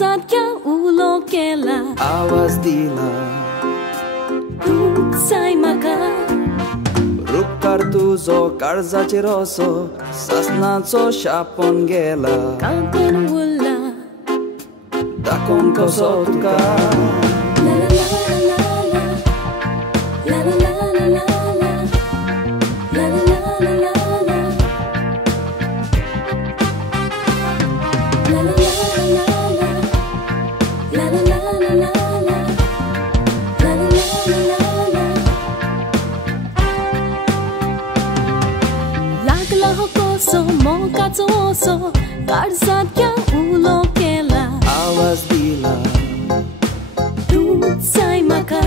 काळजात क्या उलो केला आवाज दिला तू साय म्हाका रुपकार तुजो काळजाचेर असो सासणाचो शापोन गेला कांकण उरला दाखोवन कसो तुका ला ला ला ला ला ला ला ला ला ला ला ला लागला हो कोसो मोगाचो ओसो काळजात क्या उलो केला आवाज दिला तू साय म्हाका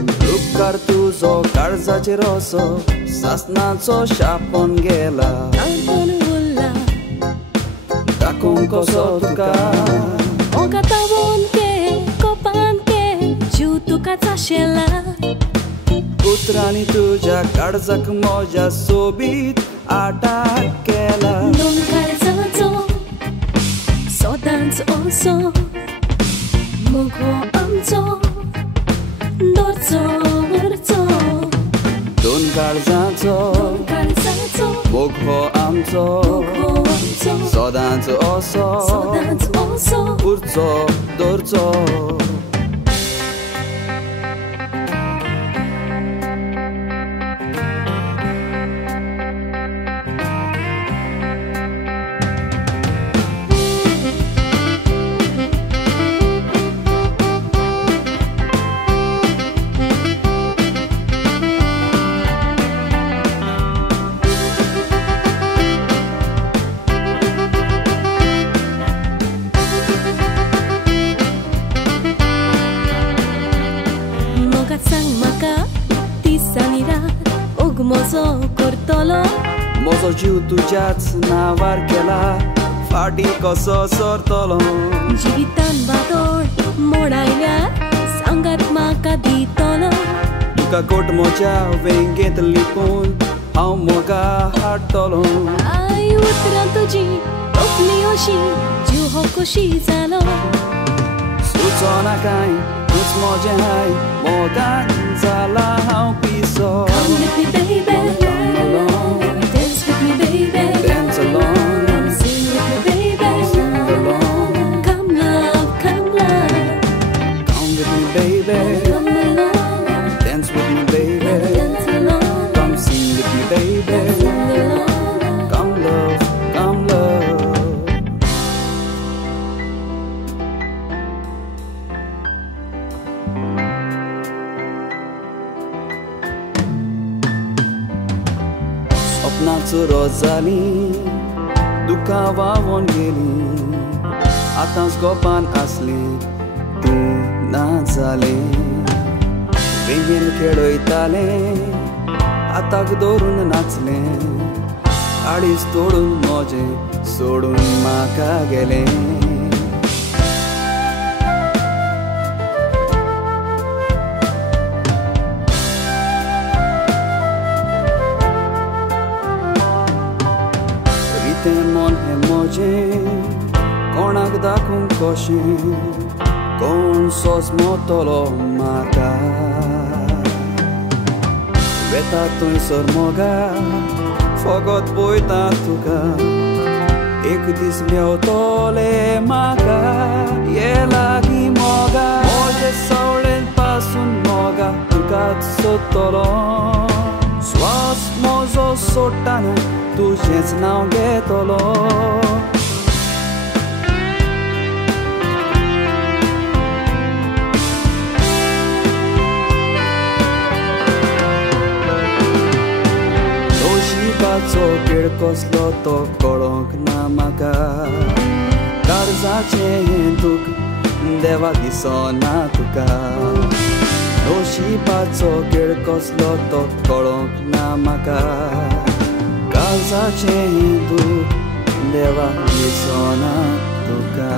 रुपकार तुजो काळजाचेर असो सासणाचो शापोन गेला कांकण उरला दाखोवन कसो तुका मोगाता वोनके कोपानके जीव तुका चाशेला कुत्रांनी तुज्या काळजाक म्हज्या सोबीत आटाक केला दोन काळजाचो सोदांचो ओसो मोग हो आमचो दोरचो वरचो दोन काळजाचो मोग हो आमचो सोदांचो असो उरचो दोरचो सांग म्हाका दिसांनी रात ओग म्हजो करतलो म्हजो जीव तुज्याच नांवार केला फाटी कसो सरतलो जिवितान बादोड मोड आयल्यार सांगात म्हाका दितलो तुका कोट म्हज्या वेंगेंत लिपून हांव मोगा हाडटलो आई उतरां तुजी तोपली अशी जीव हो कशी जालो सुचोना कांय तूंच म्हजें हाय मोगान जाला हांव पिसो Come with me baby Dance with me baby Dance along Sing with me baby Sing along Come love, come love Come with me baby Come along Dance with me baby Dance along Come sing with me baby Sing along Come love, come love स्वप्नाचो रोज जाली दुखां व्हांवून गेली आतांच गोपान आसलें तूं ना जालें वेंगेन खेळयतालें हाताक धरून नाचलें आडीच तोडून म्हजें सोडून म्हाका गेलें मन हे म्हजें कोणाक दाखोवंक कशें कोण सोंसमोतलो म्हाका वेता थंयसर मोगा फकत पळयता तुका एक दीस मेवतोलें म्हाका ये लागीं मोगा म्हजे सवळेन पासून मोगा तुकाच सोदतलो स्वास म्हजो सोडटाना तुजेंच नांव घेतलो नशिबाचो खेळ कसलो तो कळोंक ना म्हाका काळजाचें हें दूख देवा दिसना तुका नशिबाचो खेळ कसलो तो कळोंक ना म्हाका काळजाचें दूख देवा दिसना तुका